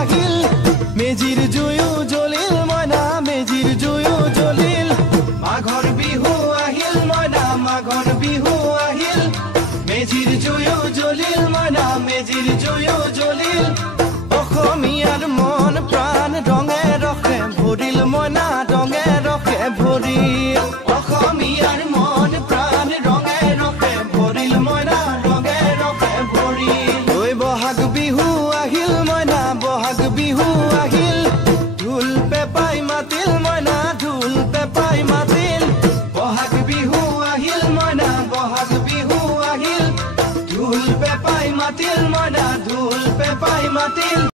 আহিল মেজিৰ জুয়ো জ্বলিল মইনা মেজিৰ জুয়ো জ্বলিল মাঘৰ বিহু আহিল মইনা মাঘৰ বিহু আহিল মেজিৰ জুয়ো জ্বলিল মইনা মেজিৰ জুয়ো জ্বলিল অসমীয়াৰ মন প্ৰাণ ৰঙে ৰখে ভৰিল মইনা ৰঙে ৰখে ভৰিল অসমীয়াৰ মন প্ৰাণ ৰঙে ৰখে ভৰিল মইনা ৰঙে ৰখে ভৰিল ঐ বহাগ বিহু আহিল মইনা বহাগ বিহু আহিল ঢোল পেপাই মাতিল মইনা ঢোল পেপাই মাতিল বহাগ বিহু আহিল মইনা বহাগ বিহু আহিল ঢোল পেপাই মাতিল মইনা ঢোল পেপাই মাতিল